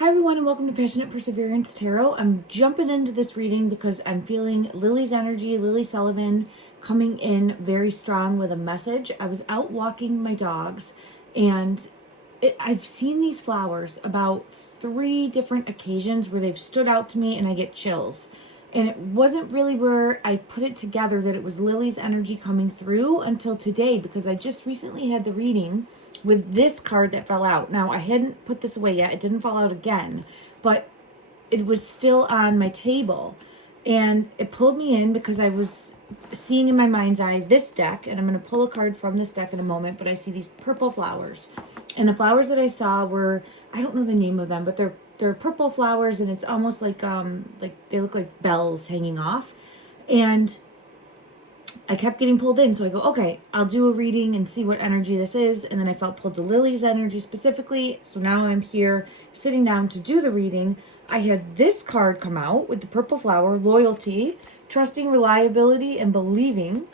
Hi everyone and welcome to Passionate Perseverance Tarot. I'm jumping into this reading because I'm feeling Lily's energy, Lilly Sullivan, coming in very strong with a message. I was out walking my dogs and I've seen these flowers about 3 different occasions where they've stood out to me and I get chills. And it wasn't really where I put it together that it was Lily's energy coming through until today, because I just recently had the reading with this card that fell out. Now, I hadn't put this away yet. It didn't fall out again, but it was still on my table. And it pulled me in because I was seeing in my mind's eye this deck, and I'm going to pull a card from this deck in a moment, but I see these purple flowers. And the flowers that I saw were, I don't know the name of them, but they're purple flowers, and it's almost like they look like bells hanging off. And I kept getting pulled in, so I go, okay, I'll do a reading and see what energy this is. And then I felt pulled to Lily's energy specifically, so now I'm here sitting down to do the reading. I had this card come out with the purple flower, loyalty, trusting, reliability, and believing.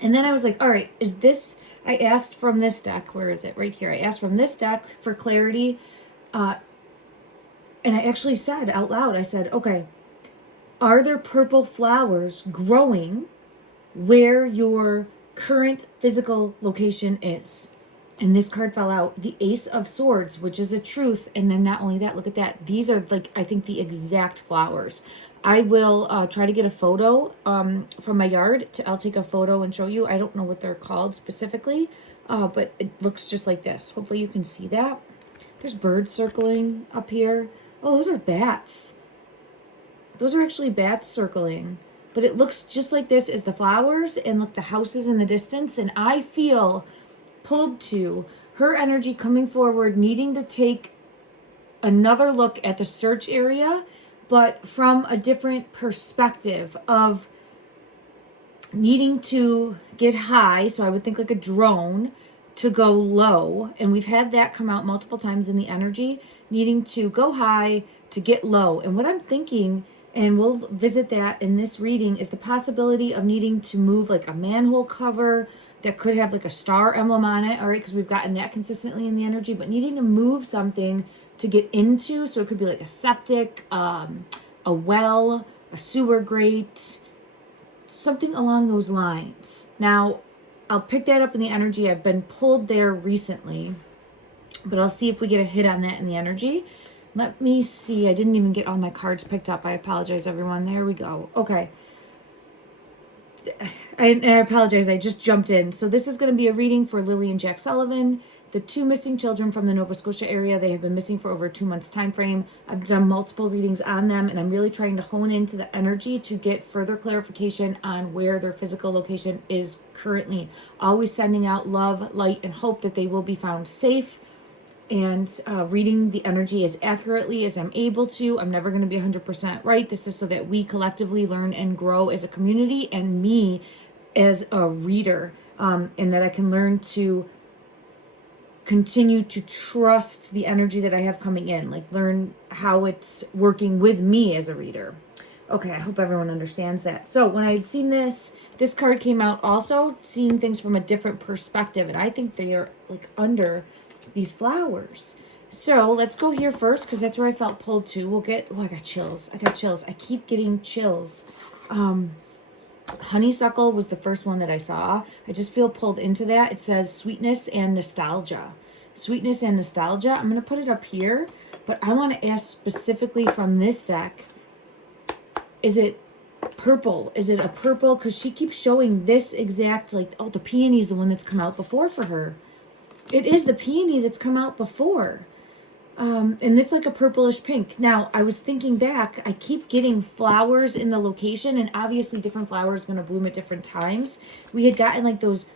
And then I was like, all right, is this, I asked from this deck, where is it? Right here. I asked from this deck for clarity, and I actually said out loud, I said, okay, are there purple flowers growing where your current physical location is? And this card fell out, the Ace of Swords, which is a truth. And then not only that, look at that. These are like, I think the exact flowers. I will try to get a photo from my yard. I'll take a photo and show you. I don't know what they're called specifically, but it looks just like this. Hopefully you can see that. There's birds circling up here. Oh, those are bats. Those are actually bats circling. But it looks just like this as the flowers, and look, the houses in the distance. And I feel pulled to her energy coming forward, needing to take another look at the search area, but from a different perspective of needing to get high. So I would think like a drone, to go low. And we've had that come out multiple times in the energy, needing to go high to get low. And what I'm thinking, and we'll visit that in this reading, is the possibility of needing to move like a manhole cover that could have like a star emblem on it, all right, because we've gotten that consistently in the energy, but needing to move something to get into. So it could be like a septic, a well, a sewer grate, something along those lines. Now, I'll pick that up in the energy. I've been pulled there recently, but I'll see if we get a hit on that in the energy. Let me see. I didn't even get all my cards picked up. I apologize, everyone. There we go. Okay. I apologize. I just jumped in. So this is going to be a reading for Lily and Jack Sullivan, the 2 missing children from the Nova Scotia area. They have been missing for over a 2 months time frame. I've done multiple readings on them, and I'm really trying to hone into the energy to get further clarification on where their physical location is currently. Always sending out love, light, and hope that they will be found safe, and reading the energy as accurately as I'm able to. I'm never going to be 100% right. This is so that we collectively learn and grow as a community, and me as a reader, and that I can learn to continue to trust the energy that I have coming in, like learn how it's working with me as a reader. Okay, I hope everyone understands that. So when I had seen this card came out also, seeing things from a different perspective, and I think they are like under these flowers. So let's go here first, because that's where I felt pulled to. We'll get, oh, I got chills. I keep getting chills. Honeysuckle was the first one that I saw. I just feel pulled into that. It says sweetness and nostalgia. Sweetness and nostalgia. I'm going to put it up here, but I want to ask specifically from this deck, is it purple? Is it a purple? Because she keeps showing this exact, like, oh, the peony is the one that's come out before for her. It is the peony that's come out before. And it's like a purplish pink. Now, I was thinking back, I keep getting flowers in the location, and obviously different flowers going to bloom at different times. We had gotten like those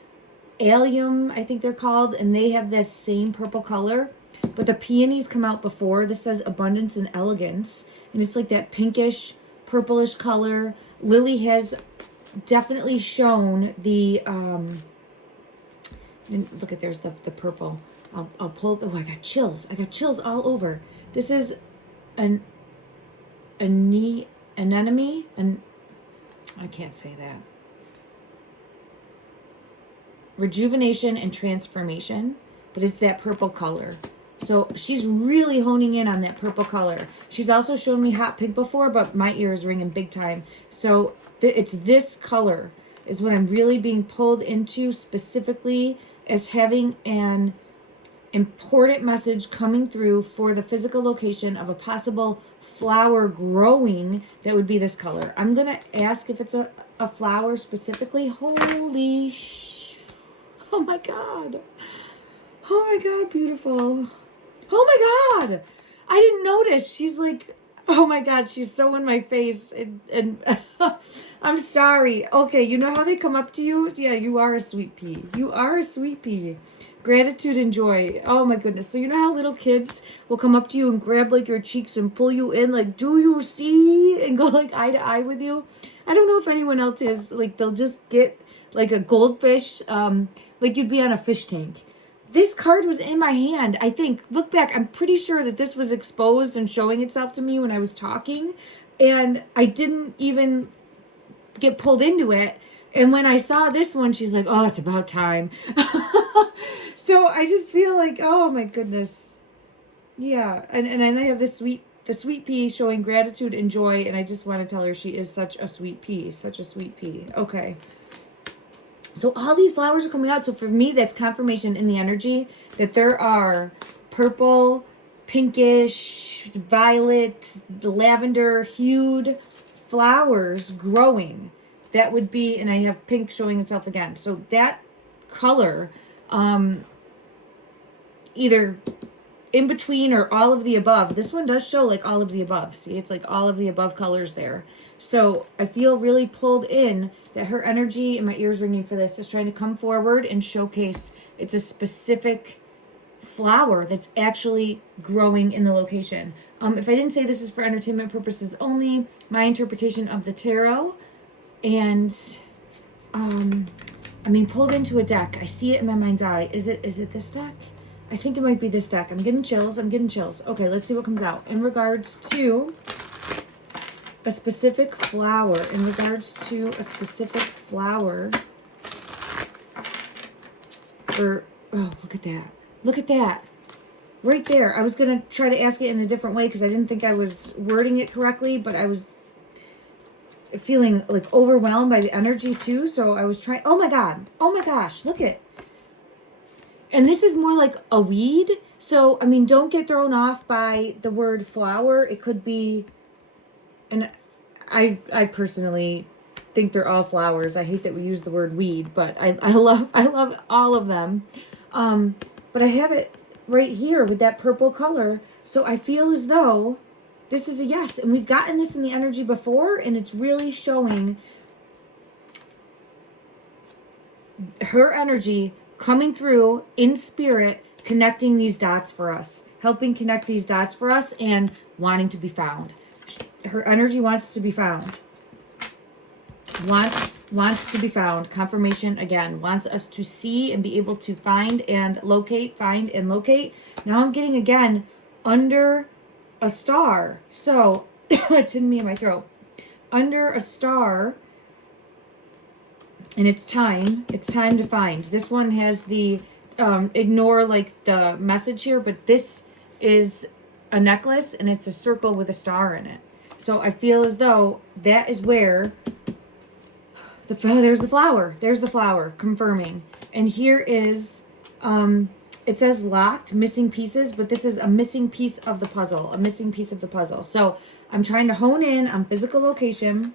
allium, I think they're called, and they have this same purple color. But the peonies come out before. This says abundance and elegance, and it's like that pinkish, purplish color. Lily has definitely shown the, look at, there's the purple. I'll pull, oh, I got chills. I got chills all over. This is an anemone, and I can't say that. Rejuvenation and transformation, but it's that purple color. So she's really honing in on that purple color. She's also shown me hot pink before, but my ear is ringing big time. So it's this color is what I'm really being pulled into specifically as having an important message coming through for the physical location of a possible flower growing that would be this color. I'm going to ask if it's a flower specifically. Holy oh my God. Oh my God, beautiful. Oh my God. I didn't notice. She's like, oh my God, she's so in my face. And I'm sorry. Okay, you know how they come up to you? Yeah, you are a sweet pea. You are a sweet pea. Gratitude and joy. Oh my goodness. So you know how little kids will come up to you and grab like your cheeks and pull you in like, do you see? And go like eye to eye with you. I don't know if anyone else is. Like they'll just get like a goldfish. Like you'd be on a fish tank. This card was in my hand. I think, look back, I'm pretty sure that this was exposed and showing itself to me when I was talking. And I didn't even get pulled into it. And when I saw this one, she's like, oh, it's about time. So I just feel like, oh my goodness. Yeah. And I have the sweet pea showing gratitude and joy. And I just want to tell her she is such a sweet pea. Such a sweet pea. Okay. So all these flowers are coming out. So for me, that's confirmation in the energy that there are purple, pinkish, violet, lavender hued flowers growing. That would be, and I have pink showing itself again. So that color, either in between or all of the above. This one does show like all of the above. See, it's like all of the above colors there. So I feel really pulled in that her energy, and my ears ringing for this, is trying to come forward and showcase it's a specific flower that's actually growing in the location. If I didn't say this is for entertainment purposes only, my interpretation of the tarot, and I mean pulled into a deck. I see it in my mind's eye. Is it this deck? I think it might be this deck. I'm getting chills. Okay, let's see what comes out. In regards to a specific flower. Or, oh, look at that. Look at that. Right there. I was going to try to ask it in a different way because I didn't think I was wording it correctly, but I was feeling like overwhelmed by the energy too. So I was trying, oh my God. Oh my gosh. Look at. And this is more like a weed. So, I mean, don't get thrown off by the word flower. It could be, and I personally think they're all flowers. I hate that we use the word weed, but I love all of them. But I have it right here with that purple color. So I feel as though this is a yes. And we've gotten this in the energy before, and it's really showing her energy coming through in spirit, connecting these dots for us, helping connect these dots for us, and wanting to be found. Her energy wants to be found. Wants to be found. Confirmation again. Wants us to see and be able to find and locate. Now I'm getting again under a star. So it's in me in my throat. Under a star. And it's time to find. This one has the, ignore like the message here, but this is a necklace and it's a circle with a star in it. So I feel as though that is where, there's the flower, confirming. And here is, it says locked, missing pieces, but this is a missing piece of the puzzle, So I'm trying to hone in on physical location.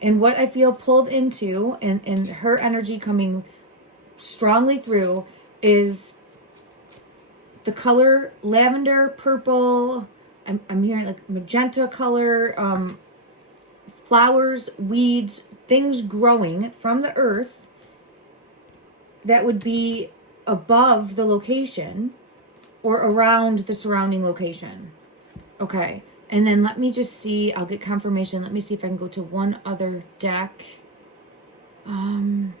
And what I feel pulled into, and her energy coming strongly through, is the color lavender, purple. I'm hearing like magenta color, flowers, weeds, things growing from the earth that would be above the location or around the surrounding location. Okay. And then let me just see, I'll get confirmation. Let me see if I can go to one other deck. I'm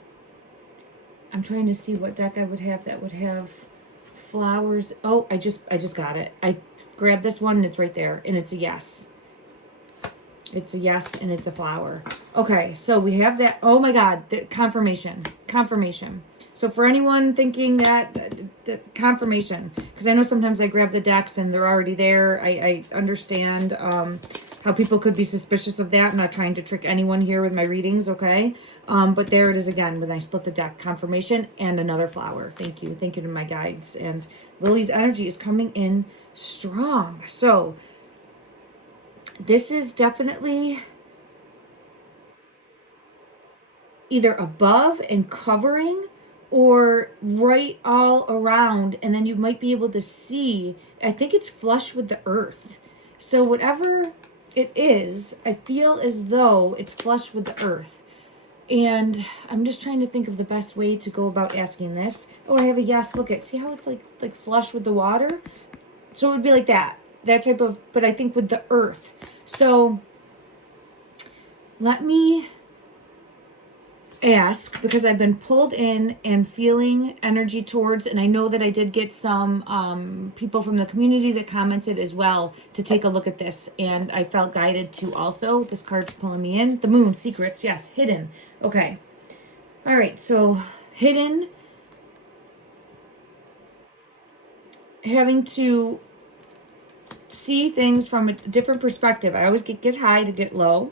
trying to see what deck I would have that would have flowers. Oh, I just got it. I grabbed this one and it's right there. And it's a yes. It's a yes and it's a flower. Okay, so we have that. Oh my God, the confirmation. So for anyone thinking that, the confirmation, because I know sometimes I grab the decks and they're already there. I understand how people could be suspicious of that. I'm not trying to trick anyone here with my readings, okay? But there it is again when I split the deck. Confirmation and another flower. Thank you. Thank you to my guides. And Lily's energy is coming in strong. So this is definitely either above and covering or right all around, and then you might be able to see, I think it's flush with the earth. So whatever it is, I feel as though it's flush with the earth. And I'm just trying to think of the best way to go about asking this. Oh, I have a yes. Look at, see how it's like flush with the water? So it would be like that type of, but I think with the earth. So let me ask, because I've been pulled in and feeling energy towards, and I know that I did get some people from the community that commented as well to take a look at this, and I felt guided to also. This card's pulling me in. The moon, secrets, yes, hidden. Okay. All right, so hidden, having to see things from a different perspective. I always get high to get low.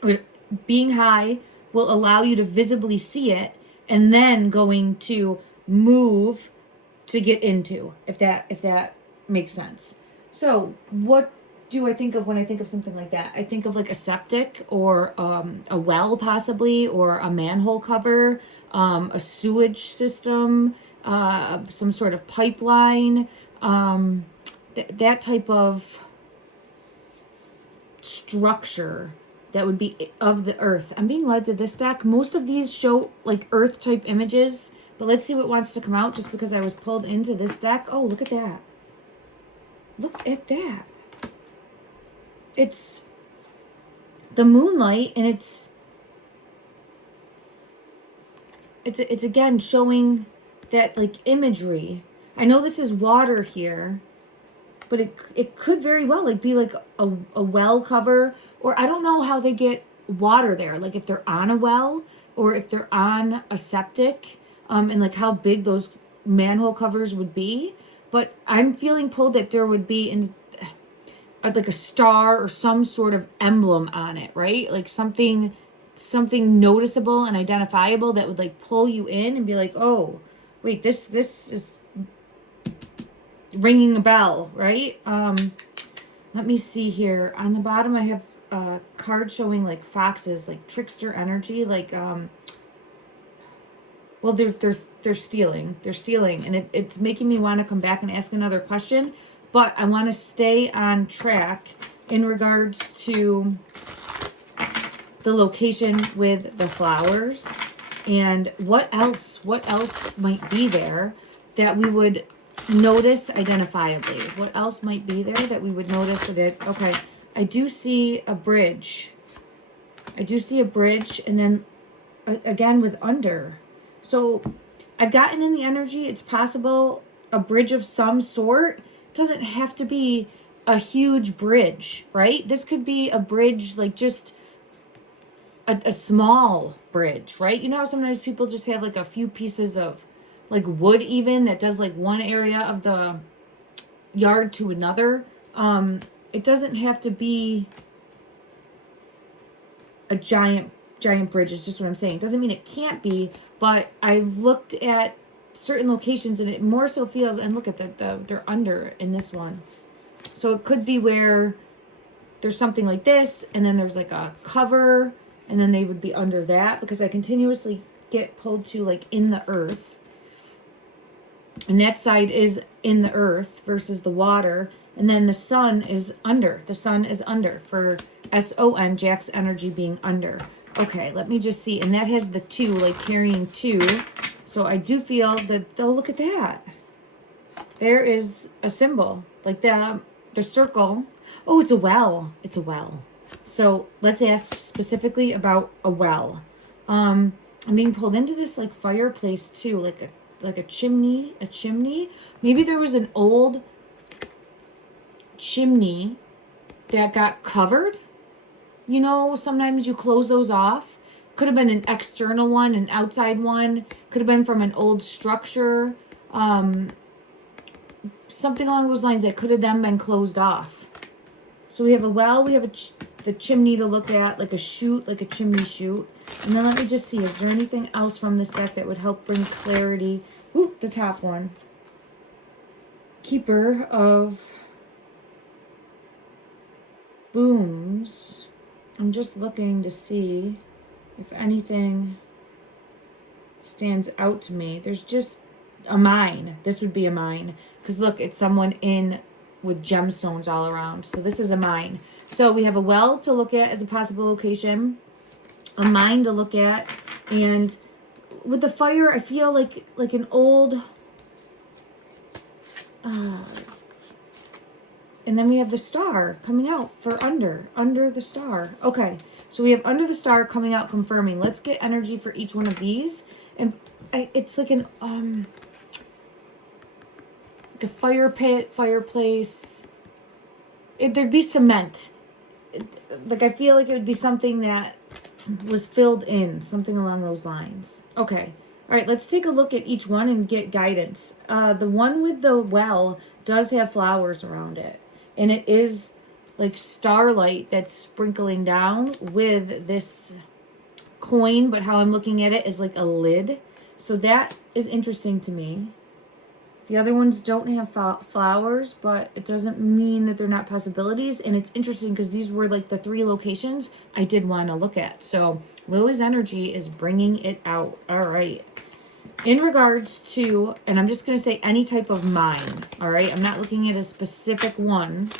Or being high will allow you to visibly see it, and then going to move to get into, if that makes sense. So what do I think of when I think of something like that? I think of like a septic or a well possibly, or a manhole cover, a sewage system, some sort of pipeline, that type of structure that would be of the earth. I'm being led to this deck. Most of these show like earth type images, but let's see what wants to come out just because I was pulled into this deck. Oh, look at that. Look at that. It's the moonlight, and it's again showing that like imagery. I know this is water here, but it could very well like be like a well cover, or I don't know how they get water there, like if they're on a well or if they're on a septic, and like how big those manhole covers would be. But I'm feeling pulled that there would be in like a star or some sort of emblem on it, right? Like something noticeable and identifiable that would like pull you in and be like, oh, wait, this is ringing a bell, right? Let me see here. On the bottom, I have a card showing like foxes, like trickster energy, like well, they're stealing. They're stealing, and it's making me want to come back and ask another question, but I want to stay on track in regards to the location with the flowers and what else might be there that we would notice identifiably. What else might be there that we would notice that okay, I do see a bridge. And then again with under. So I've gotten in the energy, it's possible a bridge of some sort. It doesn't have to be a huge bridge, right? This could be a bridge, like just a small bridge, right? You know how sometimes people just have like a few pieces of like wood even that does like one area of the yard to another. It doesn't have to be a giant bridge, is just what I'm saying. Doesn't mean it can't be, but I've looked at certain locations and it more so feels, and look at they're under in this one. So it could be where there's something like this, and then there's like a cover, and then they would be under that, because I continuously get pulled to like in the earth. And that side is in the earth versus the water. And then the sun is under. The sun is under for SON, Jack's energy being under. Okay, let me just see. And that has the 2, like carrying 2. So I do feel that, oh, look at that. There is a symbol, like the circle. Oh, it's a well. It's a well. So let's ask specifically about a well. I'm being pulled into this like fireplace too, like a chimney. Maybe there was an old chimney that got covered. You know, sometimes you close those off, Could have been an external one, an outside one. Could have been from an old structure. Something along those lines that could have then been closed off. So we have a well, we have the chimney to look at, like a chute, like a chimney chute. And then let me just see, is there anything else from this deck that would help bring clarity? Ooh, the top one. Keeper of Booms. I'm just looking to see if anything stands out to me. There's just a mine. This would be a mine. Because look, it's someone in with gemstones all around. So this is a mine. So we have a well to look at as a possible location. A mine to look at. And with the fire, I feel like an old... and then we have the star coming out for under the star. Okay, so we have under the star coming out, confirming. Let's get energy for each one of these. And it's like a fire pit, fireplace. There'd be cement. Like I feel like it would be something that was filled in, something along those lines. Okay. All right, let's take a look at each one and get guidance. The one with the well does have flowers around it. And it is like starlight that's sprinkling down with this coin. But how I'm looking at it is like a lid. So that is interesting to me. The other ones don't have flowers, but it doesn't mean that they're not possibilities. And it's interesting because these were like the 3 locations I did want to look at. So Lily's energy is bringing it out. All right. In regards to, and I'm just going to say any type of mine. All right. I'm not looking at a specific one.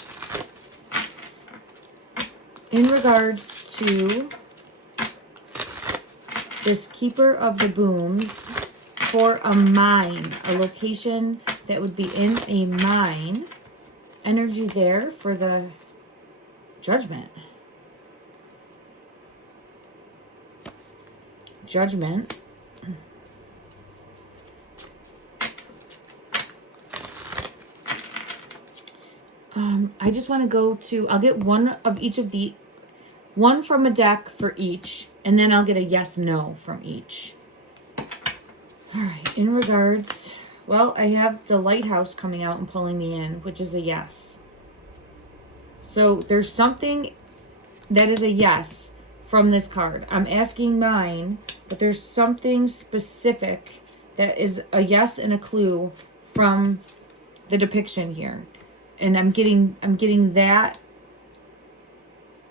In regards to this Keeper of the Booms, for a mine, a location that would be in a mine. Energy there for the Judgment. Judgment. I just want to go to, I'll get one of each of the, one from a deck for each, and then I'll get a yes, no from each. All right, in regards, well, I have the lighthouse coming out and pulling me in, which is a yes. So there's something that is a yes from this card. I'm asking mine, but there's something specific that is a yes and a clue from the depiction here. And I'm getting that.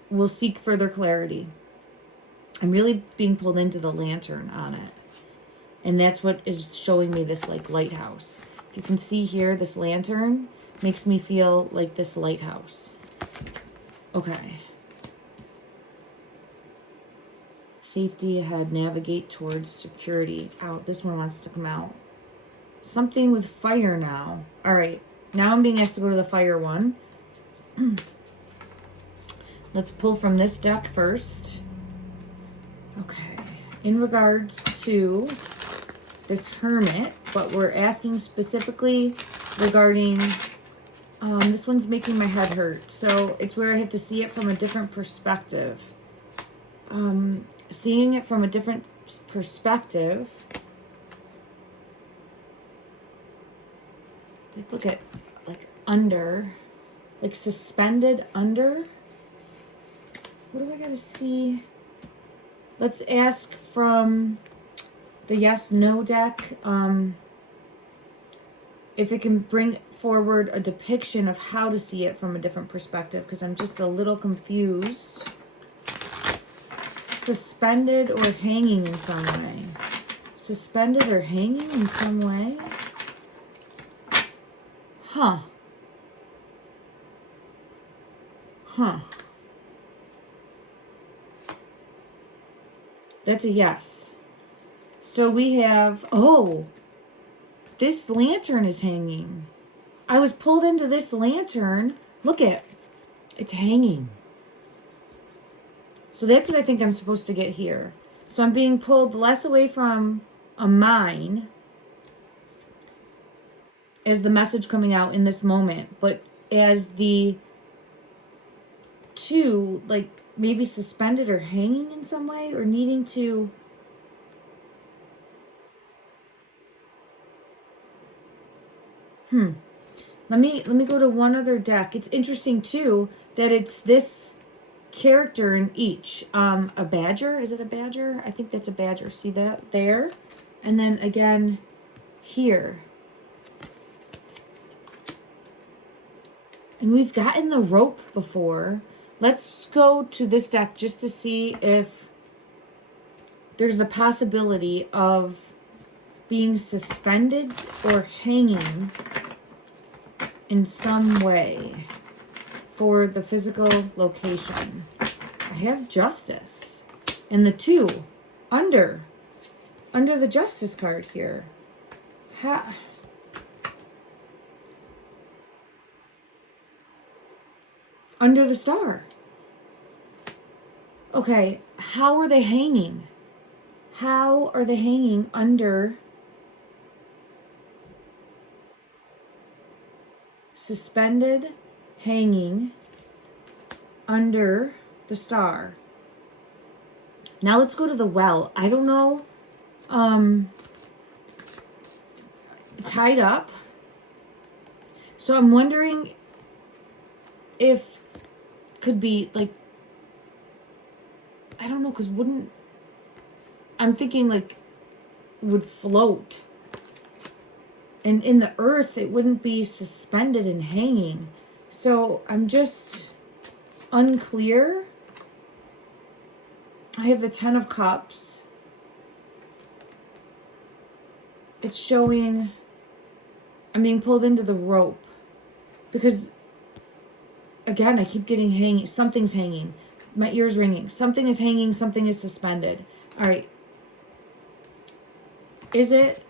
We'll seek further clarity. I'm really being pulled into the lantern on it. And that's what is showing me this like lighthouse. If you can see here, this lantern makes me feel like this lighthouse. Okay. Safety ahead, navigate towards security. Out, this one wants to come out. Something with fire now. All right, now I'm being asked to go to the fire one. Let's pull from this deck first. Okay, in regards to this hermit, but we're asking specifically regarding, this one's making my head hurt. So it's where I have to see it from a different perspective. Seeing it from a different perspective. Like, look at, like, under, like suspended under. What do I gotta see? Let's ask from the yes, no deck, if it can bring forward a depiction of how to see it from a different perspective, because I'm just a little confused. Suspended or hanging in some way. Suspended or hanging in some way? Huh. Huh. That's a yes. So we have, oh, this lantern is hanging. I was pulled into this lantern. Look at, it's hanging. So that's what I think I'm supposed to get here. So I'm being pulled less away from a mine as the message coming out in this moment, but as the two, like, maybe suspended or hanging in some way, or needing to... Let me go to one other deck. It's interesting too that it's this character in each. A badger. Is it a badger? I think that's a badger. See that there? And then again here. And we've gotten the rope before. Let's go to this deck just to see if there's the possibility of being suspended or hanging in some way for the physical location. I have justice. And the 2 under the justice card here. Under the star. Okay, how are they hanging? How are they hanging under... Suspended, hanging under the star. Now let's go to the well. I don't know. Tied up. So I'm wondering if could be like, I don't know, because wouldn't, I'm thinking like would float. And in the earth, it wouldn't be suspended and hanging. So I'm just unclear. I have the 10 of Cups. It's showing I'm being pulled into the rope. Because, again, I keep getting hanging. Something's hanging. My ear's ringing. Something is hanging. Something is suspended. All right. Is it...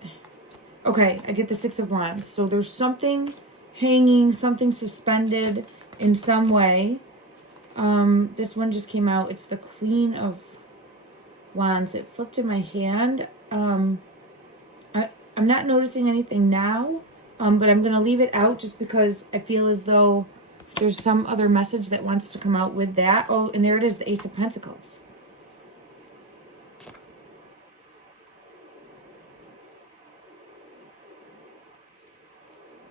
Okay, I get the 6 of Wands. So there's something hanging, something suspended in some way. This one just came out. It's the Queen of Wands. It flipped in my hand. I'm not noticing anything now, but I'm going to leave it out just because I feel as though there's some other message that wants to come out with that. Oh, and there it is, the Ace of Pentacles.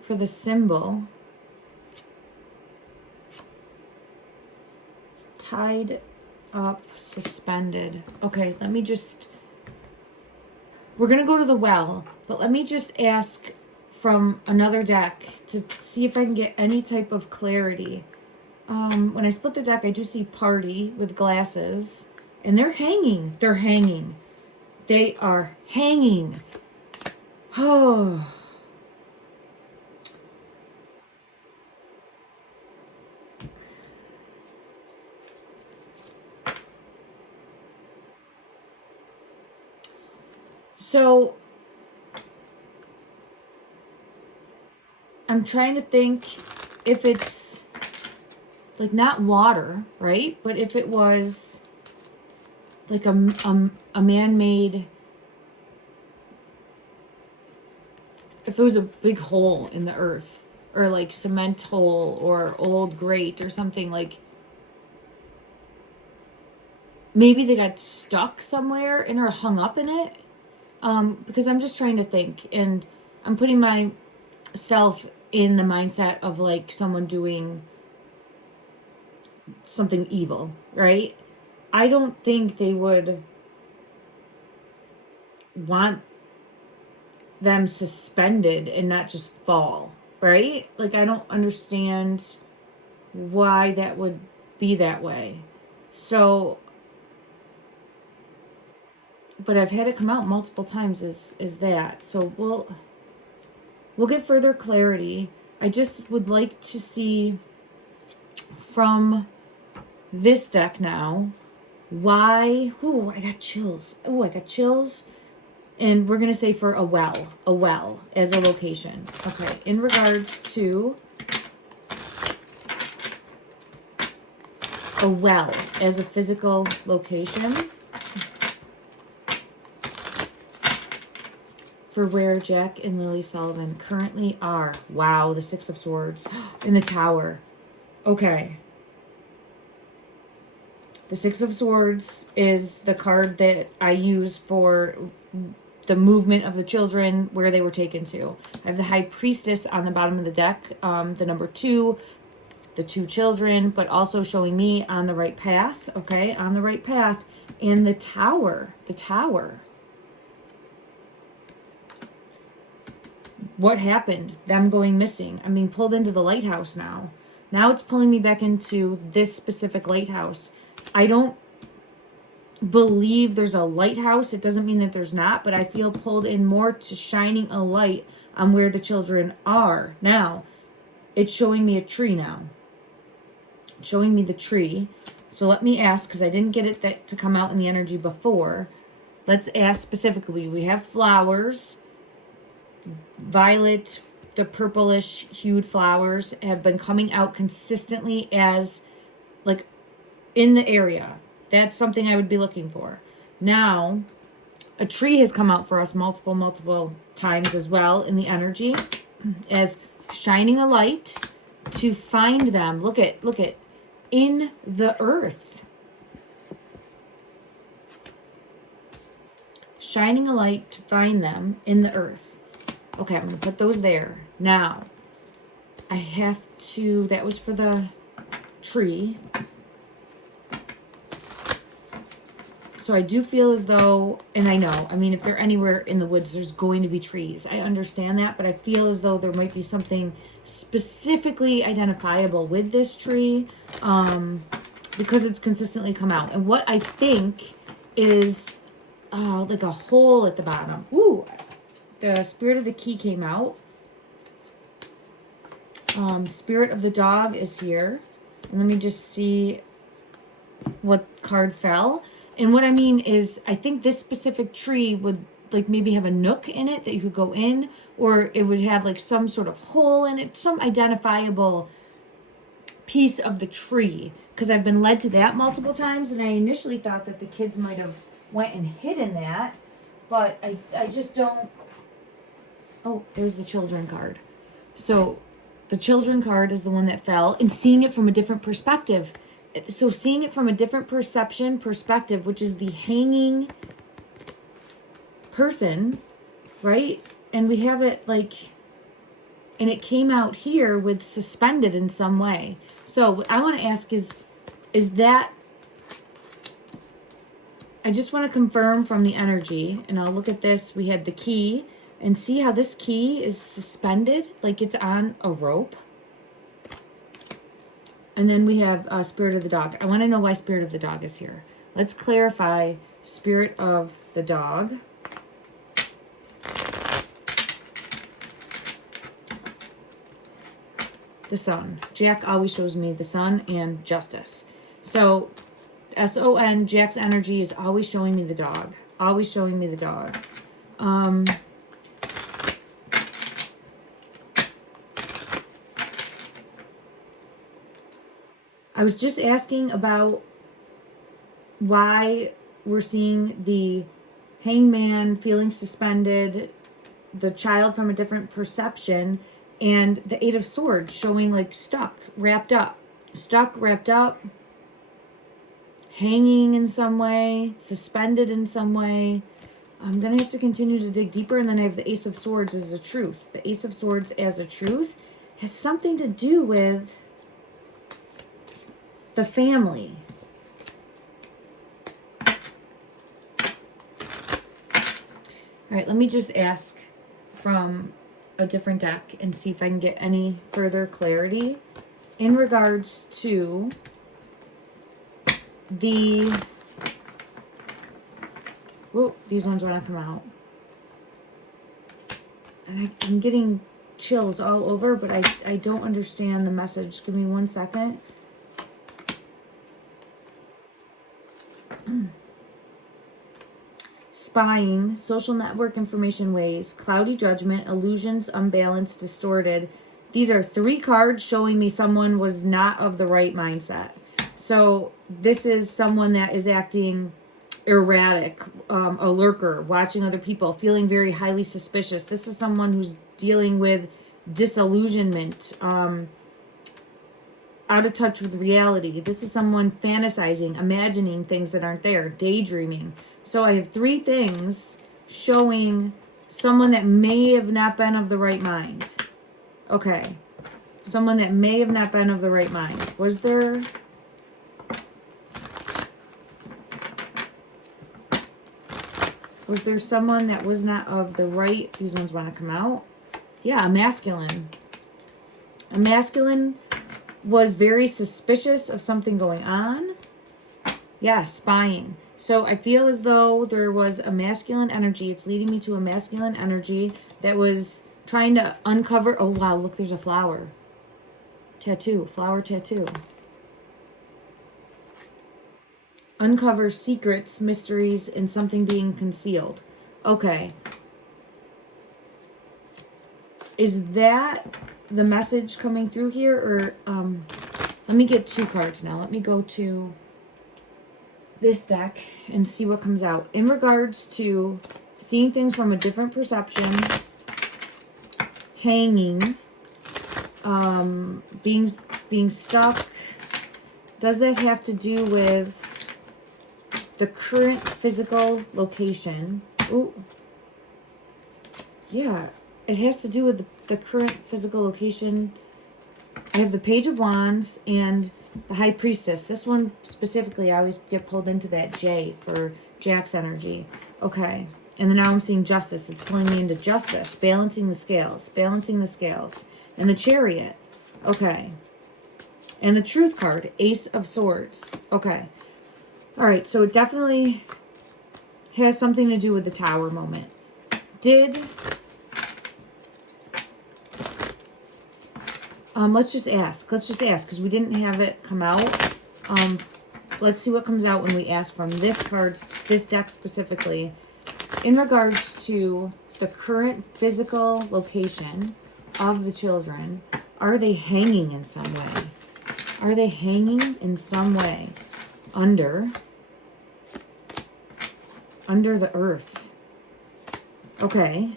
For the symbol, tied up, suspended. Okay, let me just, we're going to go to the well, but let me just ask from another deck to see if I can get any type of clarity. When I split the deck, I do see party with glasses, and they're hanging. They're hanging. They are hanging. Oh. So, I'm trying to think if it's, like, not water, right? But if it was, like, a man-made, if it was a big hole in the earth, or, like, cement hole, or old grate, or something, like, maybe they got stuck somewhere and are hung up in it. Because I'm just trying to think, and I'm putting myself in the mindset of like someone doing something evil, right? I don't think they would want them suspended and not just fall, right? Like, I don't understand why that would be that way. So, but I've had it come out multiple times is that. So we'll get further clarity. I just would like to see from this deck now why. Ooh, I got chills. Ooh, I got chills. And we're going to say for a well as a location. Okay, in regards to a well as a physical location. For where Jack and Lily Sullivan currently are. Wow, the 6 of Swords in the Tower. Okay. The Six of Swords is the card that I use for the movement of the children, where they were taken to. I have the High Priestess on the bottom of the deck, the number 2, the 2 children, but also showing me on the right path, okay, on the right path, and the Tower, What happened? Them going missing. I'm being pulled into the lighthouse now. Now it's pulling me back into this specific lighthouse. I don't believe there's a lighthouse. It doesn't mean that there's not, but I feel pulled in more to shining a light on where the children are. Now, it's showing me a tree now. It's showing me the tree. So let me ask, because I didn't get it to come out in the energy before. Let's ask specifically. We have flowers. Violet, the purplish hued flowers have been coming out consistently as like in the area. That's something I would be looking for. Now, a tree has come out for us multiple times as well in the energy as shining a light to find them. Look at in the earth. Shining a light to find them in the earth. Okay, I'm going to put those there. Now, I have to, that was for the tree. So I do feel as though, and I know, I mean, if they're anywhere in the woods, there's going to be trees. I understand that, but I feel as though there might be something specifically identifiable with this tree because it's consistently come out. And what I think is like a hole at the bottom. Ooh, the Spirit of the Key came out. Spirit of the Dog is here. And let me just see what card fell. And what I mean is, I think this specific tree would like maybe have a nook in it that you could go in, or it would have like some sort of hole in it, some identifiable piece of the tree. Because I've been led to that multiple times, and I initially thought that the kids might have went and hid in that, but I just don't. Oh, there's the children card. So the children card is the one that fell, and seeing it from a different perspective. So seeing it from a different perspective, which is the hanging person, right? And we have it like, and it came out here with suspended in some way. So what I want to ask is that, I just want to confirm from the energy, and I'll look at this. We had the key, and see how this key is suspended, like it's on a rope. And then we have Spirit of the Dog. I want to know why Spirit of the Dog is here. Let's clarify Spirit of the Dog. The Sun. Jack always shows me the Sun and Justice. So S-O-N, Jack's energy is always showing me the dog. Always showing me the dog. I was just asking about why we're seeing the hangman feeling suspended, the child from a different perception, and the Eight of Swords showing like stuck, wrapped up, hanging in some way, suspended in some way. I'm going to have to continue to dig deeper. And then I have the Ace of Swords as a truth. The Ace of Swords as a truth has something to do with the family. All right, let me just ask from a different deck and see if I can get any further clarity in regards to the... Whoa, these ones want to come out. And I'm getting chills all over, but I don't understand the message. Give me 1 second. Spying, social network information ways, cloudy judgment, illusions, unbalanced, distorted. These are 3 cards showing me someone was not of the right mindset. So this is someone that is acting erratic, a lurker, watching other people, feeling very highly suspicious. This is someone who's dealing with disillusionment, out of touch with reality. This is someone fantasizing, imagining things that aren't there, daydreaming. So I have 3 things showing someone that may have not been of the right mind. Okay. Someone that may have not been of the right mind. Was there... Was there someone that was not of the right... These ones want to come out. Yeah, a masculine. A masculine was very suspicious of something going on. Yeah, spying. So I feel as though there was a masculine energy. It's leading me to a masculine energy that was trying to uncover... Oh, wow, look, there's a flower. Tattoo. Flower tattoo. Uncover secrets, mysteries, and something being concealed. Okay. Is that the message coming through here? Or, let me get 2 cards now. Let me go to this deck and see what comes out. In regards to seeing things from a different perception, hanging, being stuck, does that have to do with the current physical location? Ooh. Yeah, it has to do with the current physical location. I have the Page of Wands and the High Priestess. This one specifically, I always get pulled into that J for Jack's energy. Okay. And then now I'm seeing Justice. It's pulling me into Justice. Balancing the scales. Balancing the scales. And the Chariot. Okay. And the Truth card. Ace of Swords. Okay. All right, so it definitely has something to do with the Tower moment. Let's just ask. Let's just ask, because we didn't have it come out. Let's see what comes out when we ask from this deck specifically. In regards to the current physical location of the children, are they hanging in some way? Are they hanging in some way under the earth? Okay.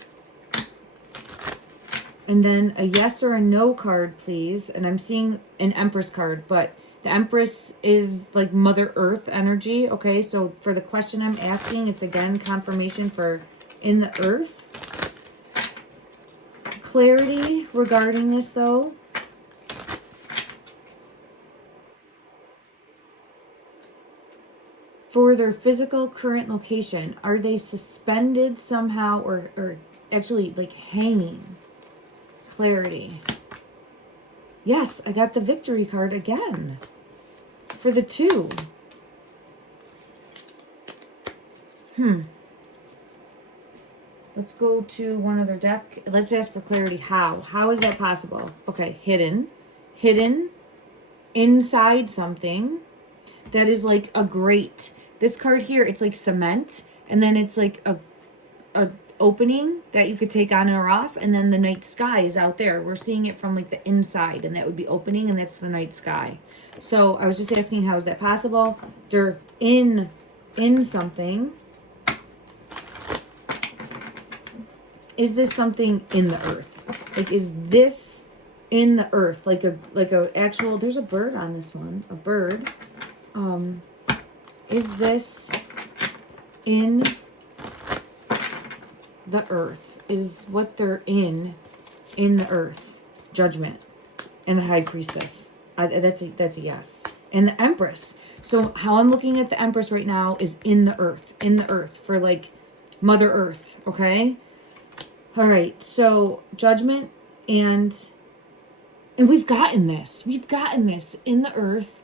And then a yes or a no card, please. And I'm seeing an Empress card, but the Empress is like Mother Earth energy. Okay, so for the question I'm asking, it's again confirmation for in the earth. Clarity regarding this, though. For their physical current location, are they suspended somehow or actually like hanging? Clarity. Yes, I got the Victory card again for the 2. Let's go to one other deck. Let's ask for clarity. How is that possible? Okay, hidden inside something that is like a grate. This card here, it's like cement, and then it's like a opening that you could take on or off, and then the night sky is out there. We're seeing it from like the inside, and that would be opening, and that's the night sky. So I was just asking, how is that possible? They're in something. Is this something in the earth? Like, is this in the earth? Like a actual, there's a bird on this one. A bird. Is this in the earth? Is what they're in the earth? Judgment. And the High Priestess. That's a yes. And the Empress. So how I'm looking at the Empress right now is in the earth. In the earth. For like Mother Earth. Okay? All right. So Judgment and we've gotten this. We've gotten this in the earth.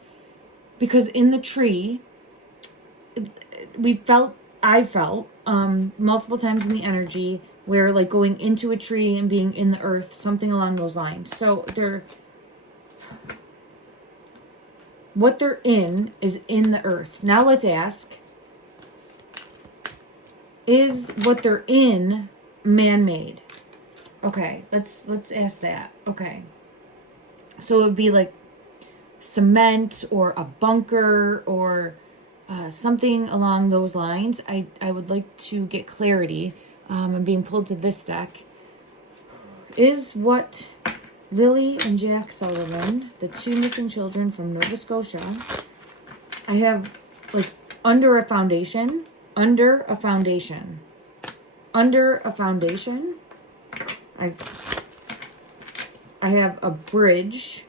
Because in the tree, I felt multiple times in the energy where like going into a tree and being in the earth, something along those lines. So what they're in is in the earth. Now let's ask, is what they're in man-made? Okay, let's ask that. Okay. So it would be like cement or a bunker or something along those lines. I would like to get clarity. I'm being pulled to this deck. Is what Lilly and Jack Sullivan, the two missing children from Nova Scotia. I have like under a foundation, under a foundation, under a foundation. I have a bridge,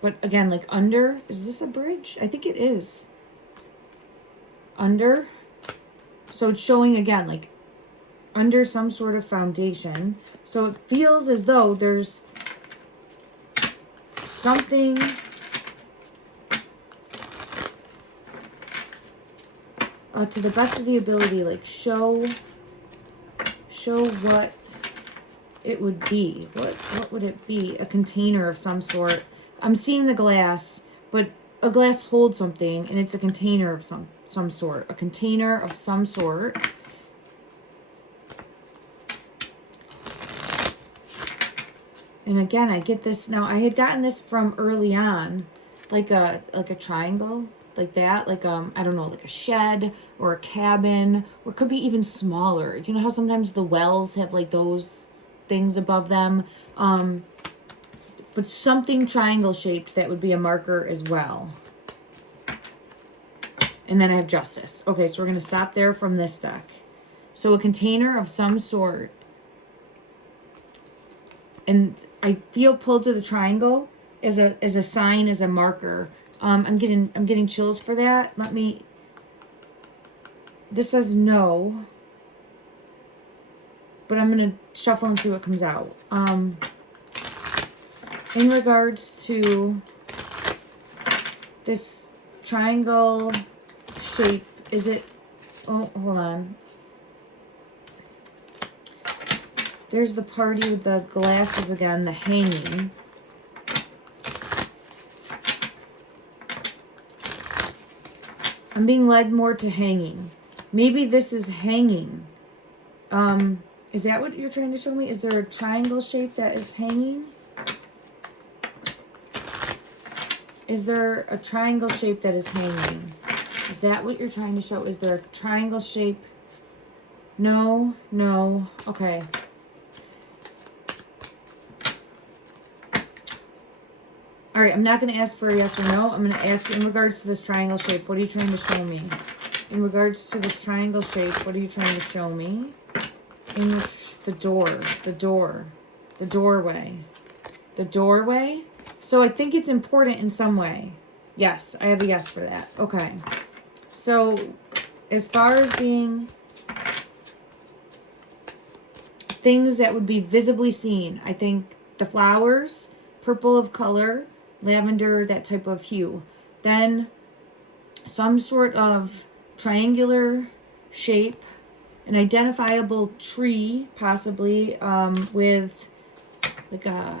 but again, like under, is this a bridge? I think it is. Under. So it's showing again, like under some sort of foundation. So it feels as though there's something to the best of the ability, like show what it would be. What would it be? A container of some sort. I'm seeing the glass, but a glass holds something, and it's a container of some sort. A container of some sort. And again, I get this now. I had gotten this from early on, like a triangle, like that, like I don't know, like a shed or a cabin, or it could be even smaller. You know how sometimes the wells have like those things above them, but something triangle shaped that would be a marker as well. And then I have justice. Okay, so we're gonna stop there from this deck. So a container of some sort. And I feel pulled to the triangle as a sign, as a marker. I'm getting chills for that. This says no, but I'm gonna shuffle and see what comes out. In regards to this triangle shape, is it? Oh, hold on. There's the party with the glasses again, the hanging. I'm being led more to hanging. Maybe this is hanging. Is that what you're trying to show me? Is there a triangle shape that is hanging? Is there a triangle shape that is hanging? Is that what you're trying to show? Is there a triangle shape? No, no. Okay. All right, I'm not going to ask for a yes or no. I'm going to ask in regards to this triangle shape, what are you trying to show me? In regards to this triangle shape, what are you trying to show me? In the doorway. So I think it's important in some way. Yes, I have a yes for that. Okay. So as far as being things that would be visibly seen, I think the flowers, purple of color, lavender, that type of hue. Then some sort of triangular shape, an identifiable tree, possibly, with like a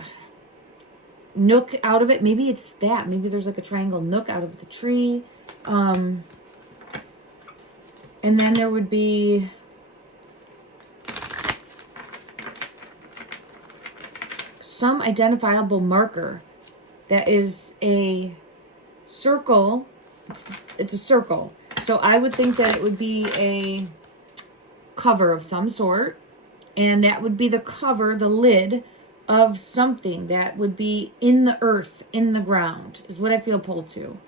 nook out of it. Maybe it's that. Maybe there's like a triangle nook out of the tree. And then there would be some identifiable marker that is a circle. It's a circle. So I would think that it would be a cover of some sort. And that would be the cover, the lid of something that would be in the earth, in the ground, is what I feel pulled to.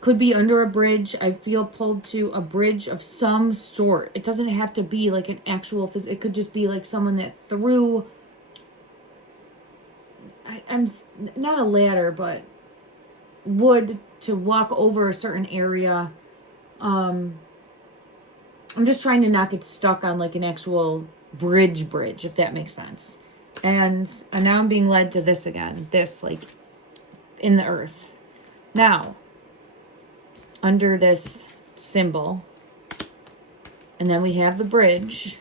Could be under a bridge. I feel pulled to a bridge of some sort. It doesn't have to be like an actual, it could just be like someone that threw, I'm not a ladder, but wood to walk over a certain area. I'm just trying to not get stuck on like an actual bridge, if that makes sense. And now I'm being led to this again, this like in the earth. Now, under this symbol, and then we have the bridge.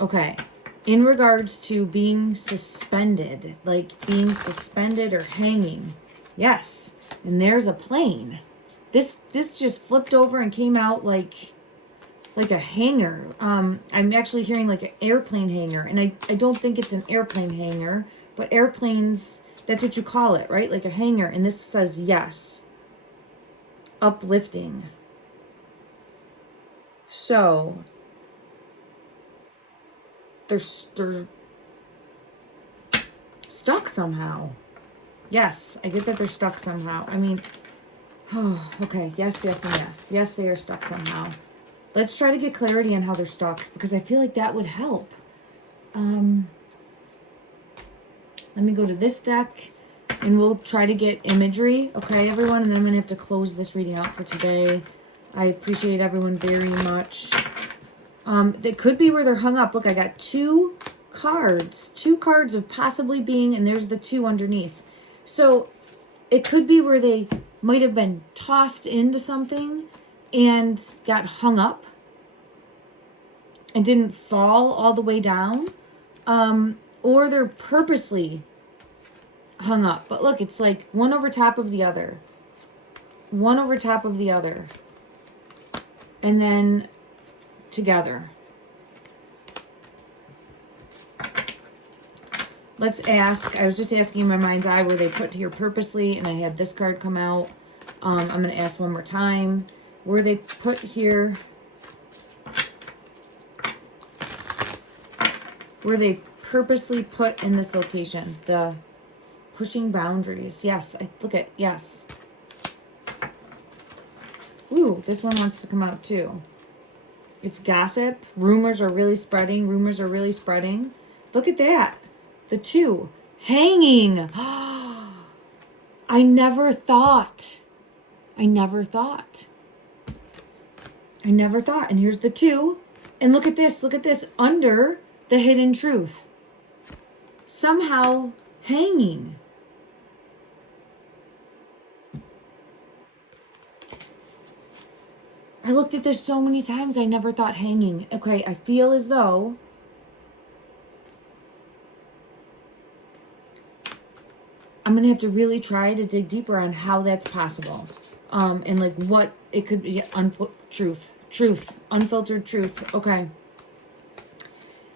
Okay. In regards to being suspended, like being suspended or hanging. Yes. And there's a plane. This just flipped over and came out like a hanger. I'm actually hearing like an airplane hanger. And I don't think it's an airplane hanger, but airplanes, that's what you call it, right? Like a hanger. And this says yes. Uplifting. So they're stuck somehow. Yes, I get that they're stuck somehow. I mean, oh, okay. Yes, yes, and yes. Yes, they are stuck somehow. Let's try to get clarity on how they're stuck, because I feel like that would help. Let me go to this deck, and we'll try to get imagery. Okay, everyone? And then I'm going to have to close this reading out for today. I appreciate everyone very much. It could be where they're hung up. Look, I got two cards. Two cards of possibly being, and there's the two underneath. So it could be where they might have been tossed into something and got hung up and didn't fall all the way down. Or they're purposely hung up. But look, it's like one over top of the other. One over top of the other. And then together. Let's ask. I was just asking in my mind's eye, were they put here purposely? And I had this card come out. I'm going to ask one more time. Were they put here? Were they purposely put in this location? The pushing boundaries. Yes. Yes. Ooh, this one wants to come out too. It's gossip. Rumors are really spreading. Rumors are really spreading. Look at that. The two. Hanging. I never thought. And here's the two. And look at this. Look at this. Under the hidden truth. Somehow hanging. I looked at this so many times, I never thought hanging. Okay, I feel as though I'm going to have to really try to dig deeper on how that's possible. And like what it could be. Truth, unfiltered truth. Okay.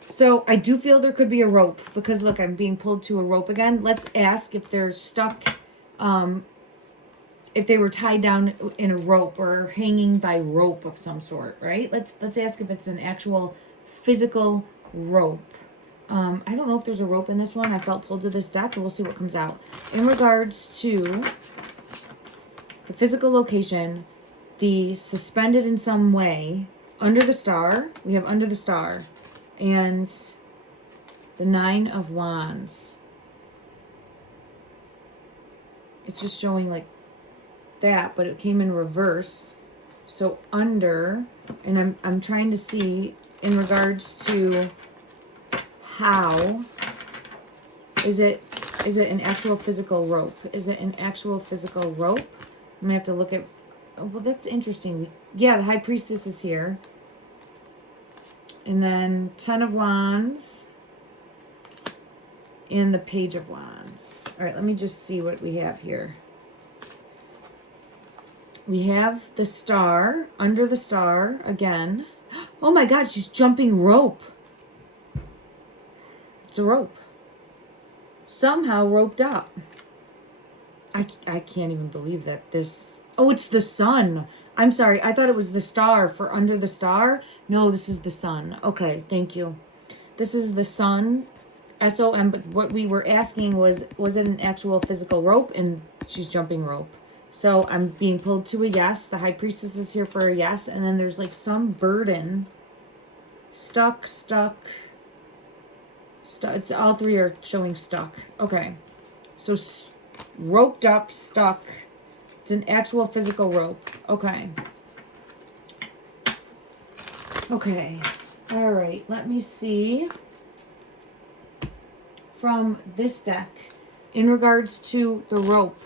So I do feel there could be a rope, because look, I'm being pulled to a rope again. Let's ask if they're stuck, if they were tied down in a rope or hanging by rope of some sort, right? Let's ask if it's an actual physical rope. I don't know if there's a rope in this one. I felt pulled to this deck, and we'll see what comes out. In regards to the physical location, the suspended in some way, under the star, we have under the star, and the 9 of Wands. It's just showing like that, but it came in reverse. So under, and I'm trying to see in regards to how is it an actual physical rope? Is it an actual physical rope? I'm gonna have to look at. Oh, well, that's interesting. Yeah, the High Priestess is here, and then 10 of Wands and the Page of Wands. All right, let me just see what we have here. We have the star, under the star again. Oh my God, she's jumping rope. It's a rope. Somehow roped up. I can't even believe that this... Oh, it's the sun. I'm sorry. I thought it was the star for under the star. No, this is the sun. Okay, thank you. This is the sun. S-O-M, but what we were asking was it an actual physical rope? And she's jumping rope. So I'm being pulled to a yes. The High Priestess is here for a yes. And then there's like some burden. Stuck. It's all three are showing stuck. Okay. So roped up, stuck. It's an actual physical rope. Okay. Okay. All right. Let me see. From this deck, in regards to the rope,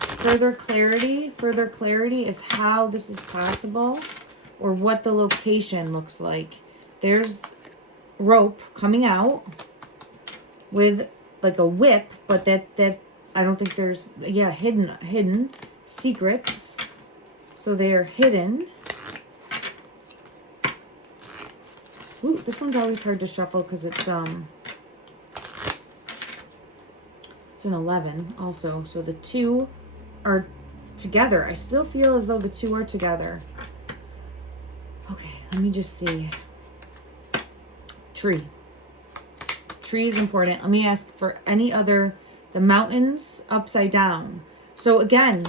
further clarity is how this is possible, or what the location looks like. There's rope coming out with like a whip, but that I don't think there's, yeah, hidden secrets. So they are hidden. Ooh, this one's always hard to shuffle because it's an 11 also. So the two are together. I still feel as though the two are together. Okay, let me just see. Tree. tree is important. Let me ask for any other, the mountains upside down. So again,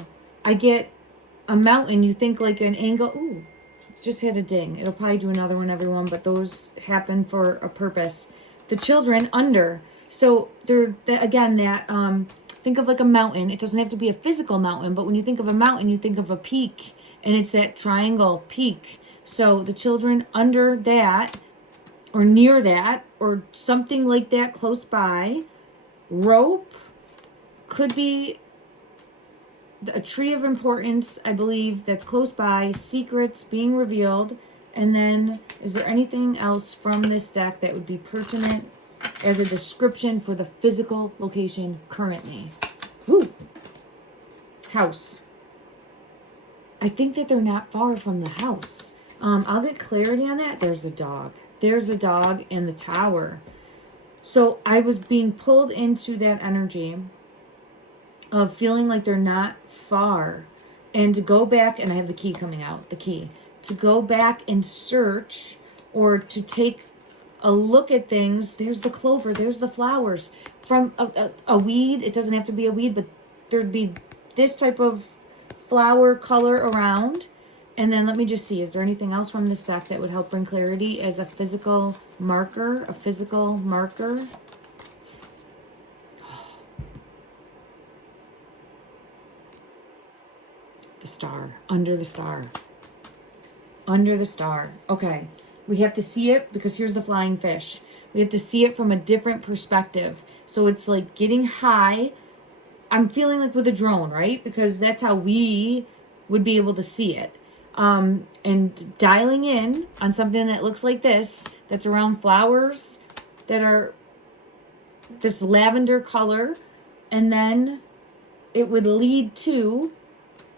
I get a mountain, you think like an angle. Ooh, just had a ding. It'll probably do another one, everyone, but those happen for a purpose. The children under. So they're, again, that, think of like a mountain. It doesn't have to be a physical mountain, but when you think of a mountain, you think of a peak, and it's that triangle peak. So the children under that, or near that, or something like that close by. Rope could be a tree of importance, I believe, that's close by. Secrets being revealed. And then, is there anything else from this deck that would be pertinent as a description for the physical location currently? Woo! House. I think that they're not far from the house. I'll get clarity on that. There's the dog. There's the dog and the tower. So I was being pulled into that energy of feeling like they're not far. And to go back, and I have the key coming out, the key. To go back and search, or to take a look at things. There's the clover, there's the flowers. From a weed, it doesn't have to be a weed, but there'd be this type of flower color around. And then let me just see, is there anything else from this deck that would help bring clarity as a physical marker? A physical marker. The star, under the star. Under the star. Okay. We have to see it because here's the flying fish. We have to see it from a different perspective. So it's like getting high. I'm feeling like with a drone, right? Because that's how we would be able to see it. And dialing in on something that looks like this, that's around flowers that are this lavender color. And then it would lead to,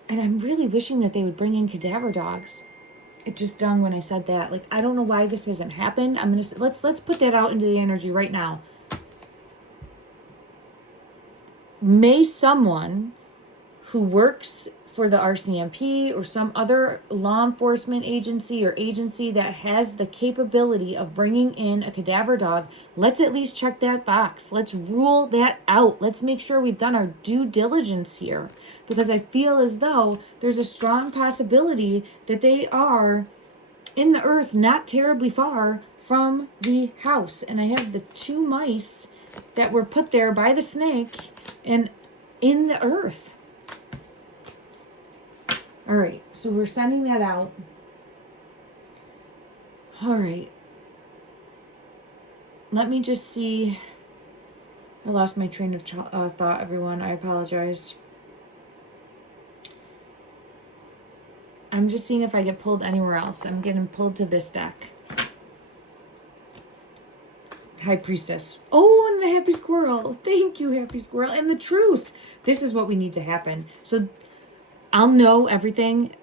and I'm really wishing that they would bring in cadaver dogs. It just dawned when I said that. Like, I don't know why this hasn't happened. I'm gonna let's put that out into the energy right now. May someone who works for the RCMP or some other law enforcement agency or agency that has the capability of bringing in a cadaver dog, let's at least check that box. Let's rule that out. Let's make sure we've done our due diligence here, because I feel as though there's a strong possibility that they are in the earth, not terribly far from the house. And I have the 2 mice that were put there by the snake and in the earth. All right, so we're sending that out. All right. Let me just see. I lost my train of thought, everyone. I apologize. I'm just seeing if I get pulled anywhere else. I'm getting pulled to this deck. High Priestess. Oh, and the Happy Squirrel. Thank you, Happy Squirrel. And the truth. This is what we need to happen. So I'll know everything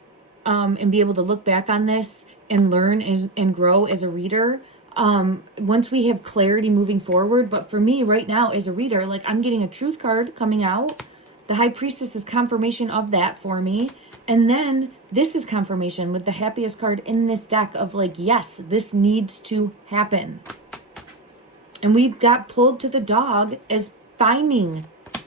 and be able to look back on this and learn and grow as a reader once we have clarity moving forward. But for me right now as a reader, like, I'm getting a truth card coming out. The High Priestess is confirmation of that for me. And then this is confirmation with the happiest card in this deck of like, yes, this needs to happen. And we got pulled to the dog as finding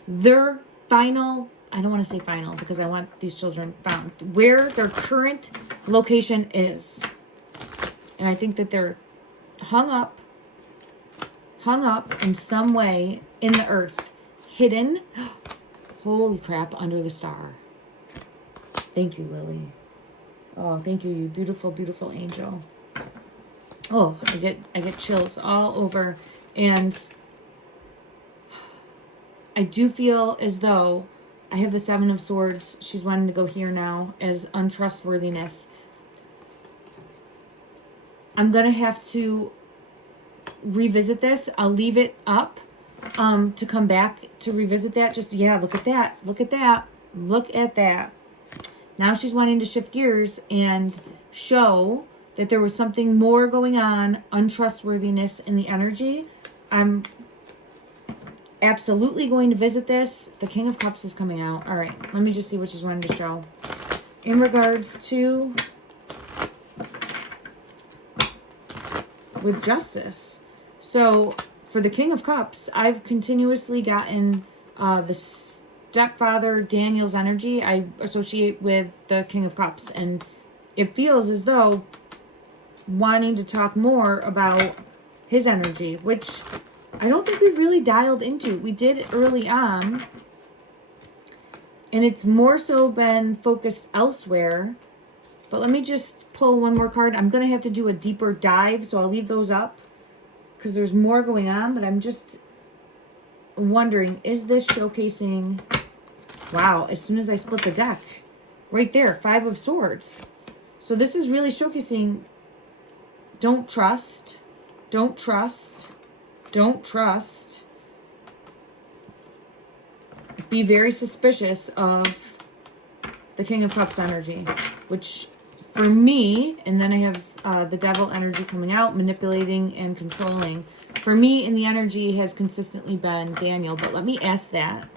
their final, I don't want to say final because I want these children found, where their current location is. And I think that they're hung up in some way in the earth, hidden. Holy crap, under the star. Thank you, Lily. Oh, thank you, you beautiful, beautiful angel. Oh, I get chills all over. And I do feel as though I have the 7 of Swords. She's wanting to go here now as untrustworthiness. I'm going to have to revisit this. I'll leave it up to come back to revisit that. Just, yeah, look at that. Look at that. Look at that. Now she's wanting to shift gears and show that there was something more going on, untrustworthiness in the energy. I'm absolutely going to visit this. The King of Cups is coming out. All right, let me just see what she's wanting to show. In regards to with justice. So for the King of Cups, I've continuously gotten the stepfather Daniel's energy I associate with the King of Cups. And it feels as though wanting to talk more about his energy, which I don't think we've really dialed into. We did early on, and it's more so been focused elsewhere. But let me just pull one more card. I'm going to have to do a deeper dive, so I'll leave those up because there's more going on. But I'm just wondering, is this showcasing... Wow, as soon as I split the deck, right there, 5 of Swords. So this is really showcasing don't trust, don't trust, don't trust. Be very suspicious of the King of Cups energy, which for me, and then I have the Devil energy coming out, manipulating and controlling. For me, in the energy has consistently been Daniel, but let me ask that.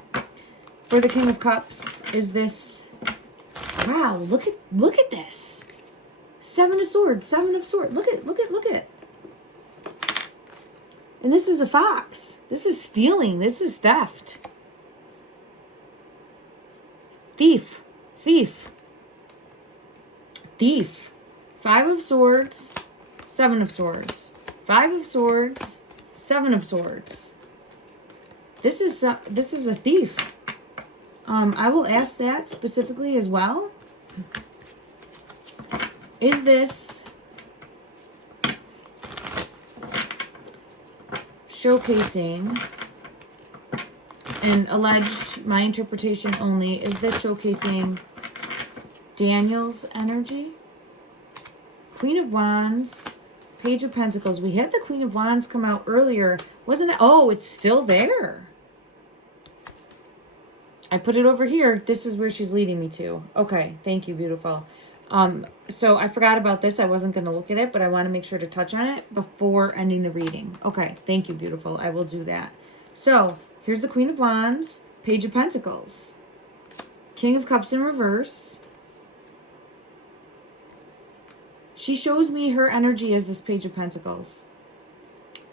For the King of Cups, is this... Wow, look at this. 7 of Swords, 7 of Swords. Look at. And this is a fox. This is stealing. This is theft. Thief. 5 of Swords, 7 of Swords. 5 of Swords, 7 of Swords. This is a thief. I will ask that specifically as well. Is this showcasing, and alleged, my interpretation only, is this showcasing Daniel's energy? Queen of Wands, Page of Pentacles. We had the Queen of Wands come out earlier, wasn't it? Oh, it's still there. I put it over here. This is where she's leading me to. Okay, thank you, beautiful. So I forgot about this. I wasn't going to look at it, but I want to make sure to touch on it before ending the reading. Okay, thank you, beautiful. I will do that. So here's the Queen of Wands, Page of Pentacles, King of Cups in reverse. She shows me her energy as this Page of Pentacles.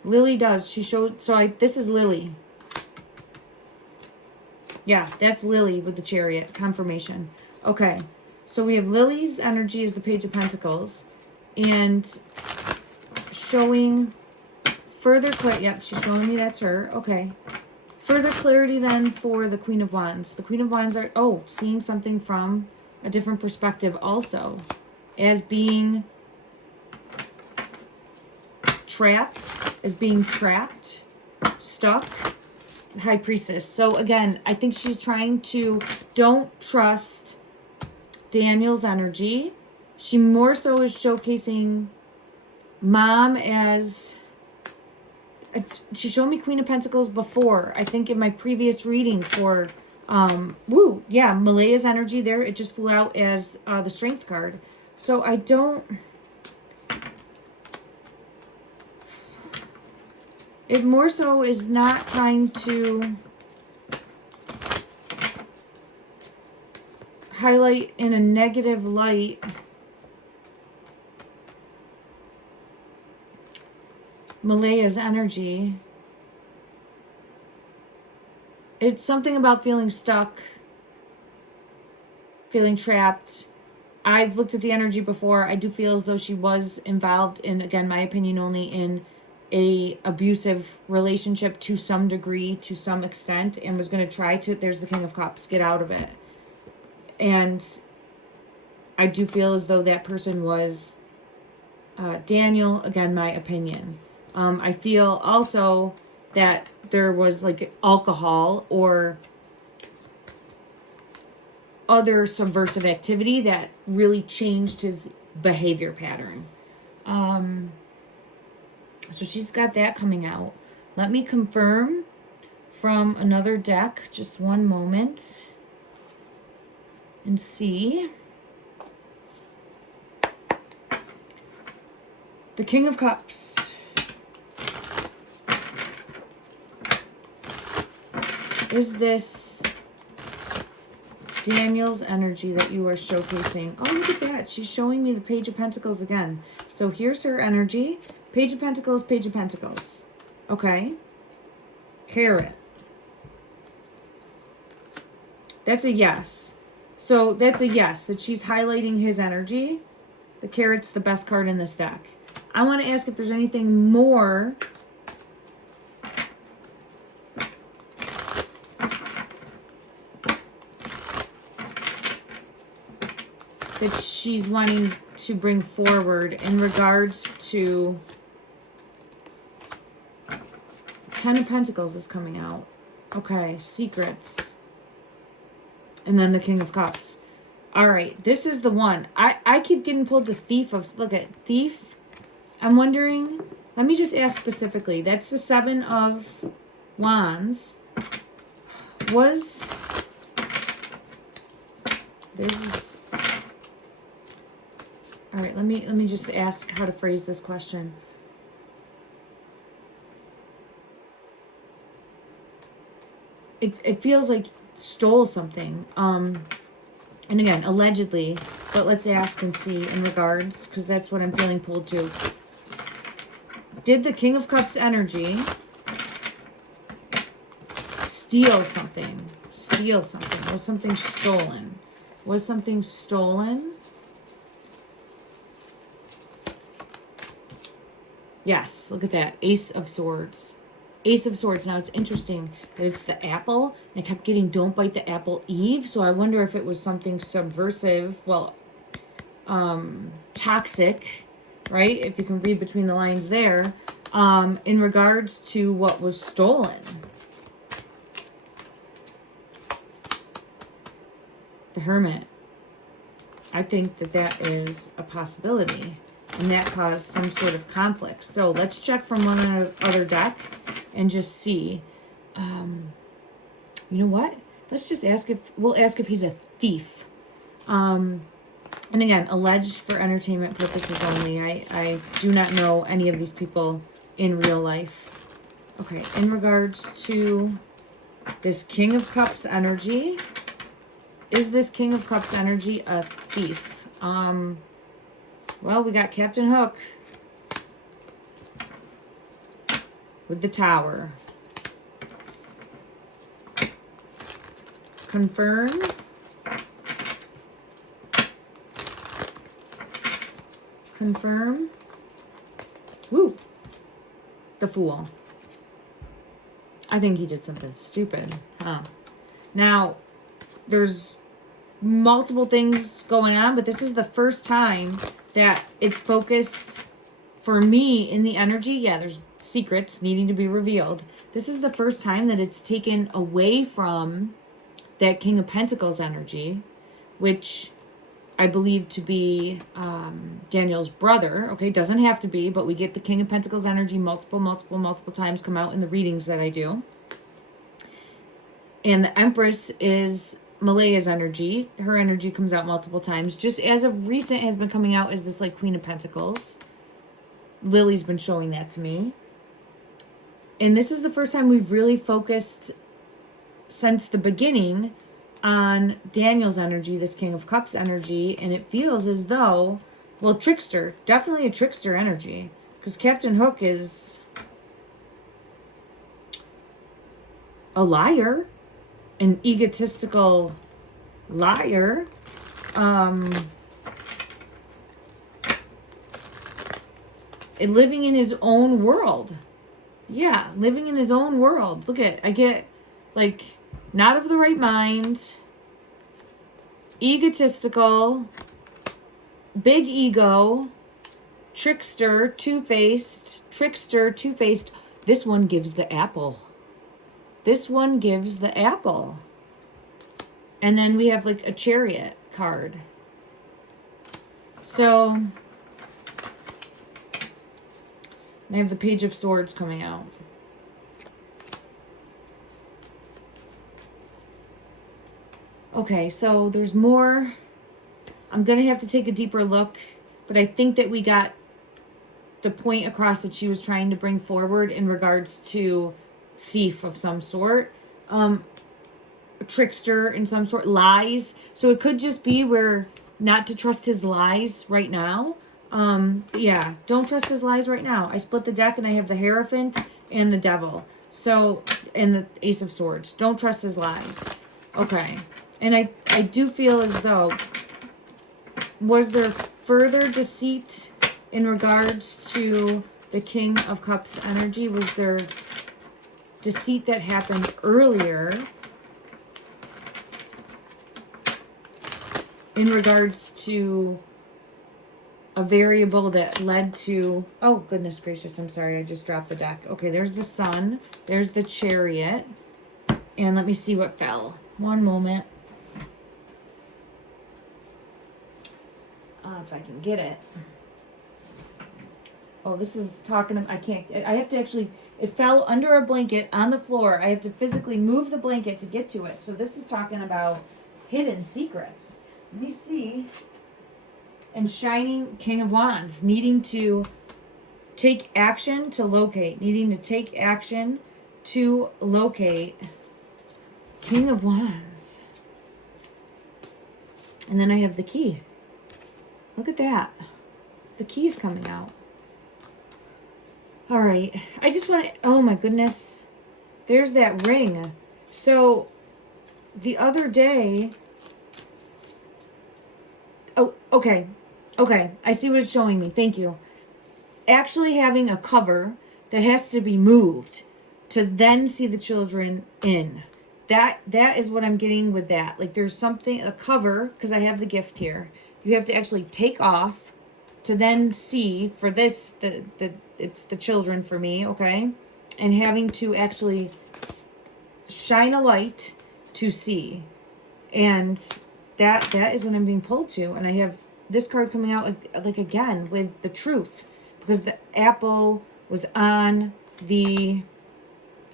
Lilly does. She showed, this is Lilly. Yeah, that's Lilly with the Chariot, confirmation. Okay, so we have Lily's energy as the Page of Pentacles, and showing further clarity. Yep, she's showing me that's her. Okay, further clarity then for the Queen of Wands. The Queen of Wands are, seeing something from a different perspective also, as being trapped, stuck. High Priestess. So again, I think she's trying to don't trust Daniel's energy. She more so is showcasing mom as she showed me Queen of Pentacles before. I think in my previous reading for Malaya's energy there, it just flew out as the Strength card. So I don't... It more so is not trying to highlight in a negative light Malaya's energy. It's something about feeling stuck, feeling trapped. I've looked at the energy before. I do feel as though she was involved in, again, my opinion only, in a abusive relationship to some degree, to some extent, and was going to try to, there's the King of Cups, get out of it. And I do feel as though that person was Daniel, again, my opinion. I feel also that there was like alcohol or other subversive activity that really changed his behavior pattern. So she's got that coming out. Let me confirm from another deck, just one moment, and see. The King of Cups. Is this Daniel's energy that you are showcasing? Oh, look at that. She's showing me the Page of Pentacles again. So here's her energy. Page of Pentacles, Page of Pentacles. Okay. Carrot. That's a yes. So that's a yes, that she's highlighting his energy. The Carrot's the best card in this deck. I want to ask if there's anything more that she's wanting to bring forward in regards to... Ten of Pentacles is coming out. Okay, secrets. And then the King of Cups. All right, this is the one. I keep getting pulled to Thief of... Look at Thief. I'm wondering... Let me just ask specifically. That's the Seven of Wands. Was... This is... All right, let me just ask how to phrase this question. It feels like stole something. And again, allegedly, but let's ask and see in regards, because that's what I'm feeling pulled to. Did the King of Cups energy steal something? Steal something. Was something stolen? Was something stolen? Yes, look at that. Ace of Swords. Ace of Swords. Now, it's interesting that it's the apple. And I kept getting don't bite the apple, Eve. So I wonder if it was something subversive. Well, toxic, right? If you can read between the lines there. In regards to what was stolen. The Hermit. I think that that is a possibility. And that caused some sort of conflict. So let's check from one other deck and just see. You know what? Let's just ask if... We'll ask if he's a thief. And again, alleged for entertainment purposes only. I do not know any of these people in real life. Okay, in regards to this King of Cups energy. Is this King of Cups energy a thief? Well, we got Captain Hook with the Tower. Confirm. Confirm. Woo. The Fool. I think he did something stupid. Huh. Now, there's multiple things going on, but this is the first time that it's focused for me in the energy. Yeah, there's secrets needing to be revealed. This is the first time that it's taken away from that King of Pentacles energy, which I believe to be Daniel's brother. Okay, doesn't have to be, but we get the King of Pentacles energy multiple times come out in the readings that I do. And the Empress is Malaya's energy. Her energy comes out multiple times. Just as of recent has been coming out is this like Queen of Pentacles. Lily's been showing that to me. And this is the first time we've really focused since the beginning on Daniel's energy, this King of Cups energy. And it feels as though, well, trickster, definitely a trickster energy. Because Captain Hook is a liar. An egotistical liar. Living in his own world. Yeah, living in his own world. Look at, I get like not of the right mind, egotistical, big ego, trickster, two-faced. This one gives the apple. This one gives the apple. And then we have like a Chariot card. So, I have the Page of Swords coming out. Okay, so there's more. I'm going to have to take a deeper look, but I think that we got the point across that she was trying to bring forward in regards to thief of some sort, a trickster in some sort, lies. So it could just be where not to trust his lies right now. Yeah, don't trust his lies right now. I split the deck and I have the Hierophant and the Devil. So, and the Ace of Swords. Don't trust his lies. Okay. And I do feel as though, was there further deceit in regards to the King of Cups energy? Was there deceit that happened earlier in regards to a variable that led to, oh goodness gracious, I'm sorry, I just dropped the deck. Okay, there's the Sun, there's the Chariot, and let me see what fell. One moment. If I can get it. Oh, this is talking, I have to actually, it fell under a blanket on the floor. I have to physically move the blanket to get to it. So this is talking about hidden secrets. Let me see. And shining King of Wands, needing to take action to locate. Needing to take action to locate. King of Wands. And then I have the key. Look at that. The key's coming out. All right. I just want to, oh my goodness. There's that ring. So the other day, oh, okay. Okay. I see what it's showing me. Thank you. Actually having a cover that has to be moved to then see the children in. That is what I'm getting with that. Like there's something, a cover, because I have the gift here. You have to actually take off to then see for this, it's the children for me, okay? And having to actually shine a light to see. And that is what I'm being pulled to. And I have this card coming out like again with the truth. Because the apple was on the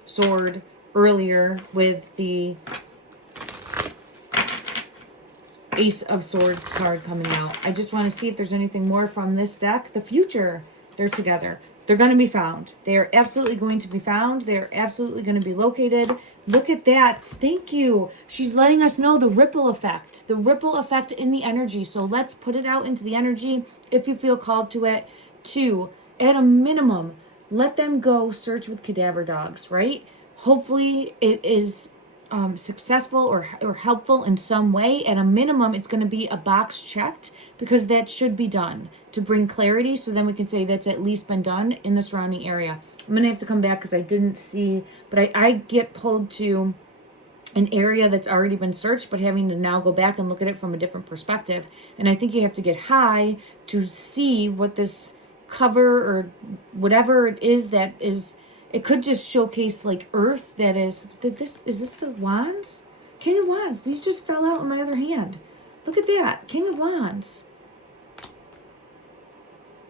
sword earlier with the Ace of Swords card coming out. I just want to see if there's anything more from this deck. The future, they're together. They're going to be found. They are absolutely going to be found. They are absolutely going to be located. Look at that. Thank you. She's letting us know the ripple effect. The ripple effect in the energy. So let's put it out into the energy if you feel called to it. 2, at a minimum, let them go search with cadaver dogs, right? Hopefully it is successful or helpful in some way. At a minimum, it's going to be a box checked because that should be done to bring clarity. So then we can say that's at least been done in the surrounding area. I'm going to have to come back because I didn't see, but I get pulled to an area that's already been searched, but having to now go back and look at it from a different perspective. And I think you have to get high to see what this cover or whatever it is that is. It could just showcase like earth that is this the wands? King of Wands. These just fell out in my other hand. Look at that. King of Wands.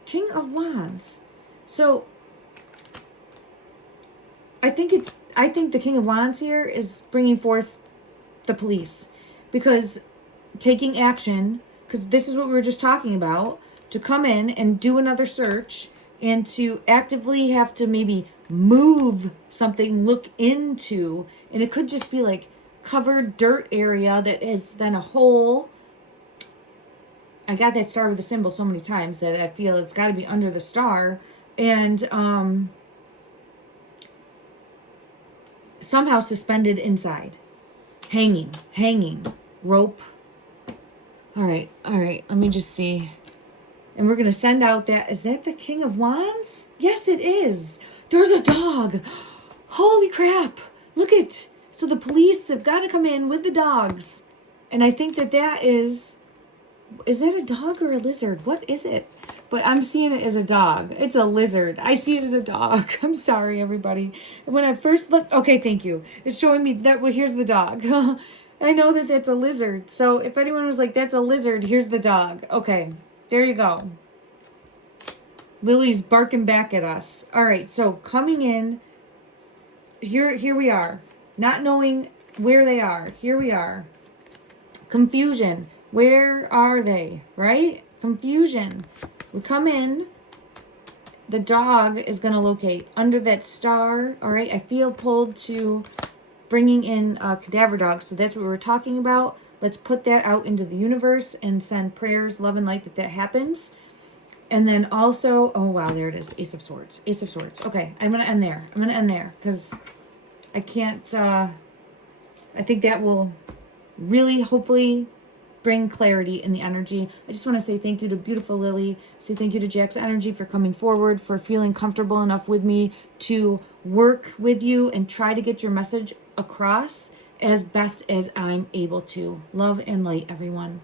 King of Wands. So I think the King of Wands here is bringing forth the police, because taking action, because this is what we were just talking about, to come in and do another search and to actively have to maybe move something, look into, and it could just be like covered dirt area that is then a hole. I got that star with a symbol so many times that I feel it's got to be under the star, and somehow suspended inside, hanging, rope. All right, let me just see. And we're going to send out that, is that the King of Wands? Yes, it is. There's a dog. Holy crap. Look at, so the police have got to come in with the dogs. And I think that is that a dog or a lizard? What is it? But I'm seeing it as a dog. It's a lizard. I see it as a dog. I'm sorry, everybody. When I first looked, okay, thank you. It's showing me that, well, here's the dog. I know that that's a lizard. So if anyone was like, that's a lizard, here's the dog. Okay, there you go. Lily's barking back at us. All right, so coming in, here we are. Not knowing where they are. Here we are. Confusion. Where are they, right? Confusion. We come in. The dog is going to locate under that star. All right, I feel pulled to bringing in cadaver dogs. So that's what we were talking about. Let's put that out into the universe and send prayers, love, and light that happens. And then also, oh, wow, there it is. Ace of Swords. Ace of Swords. Okay, I'm going to end there. Because I can't, I think that will really hopefully bring clarity in the energy. I just want to say thank you to beautiful Lily. Say thank you to Jack's Energy for coming forward, for feeling comfortable enough with me to work with you and try to get your message across as best as I'm able to. Love and light, everyone.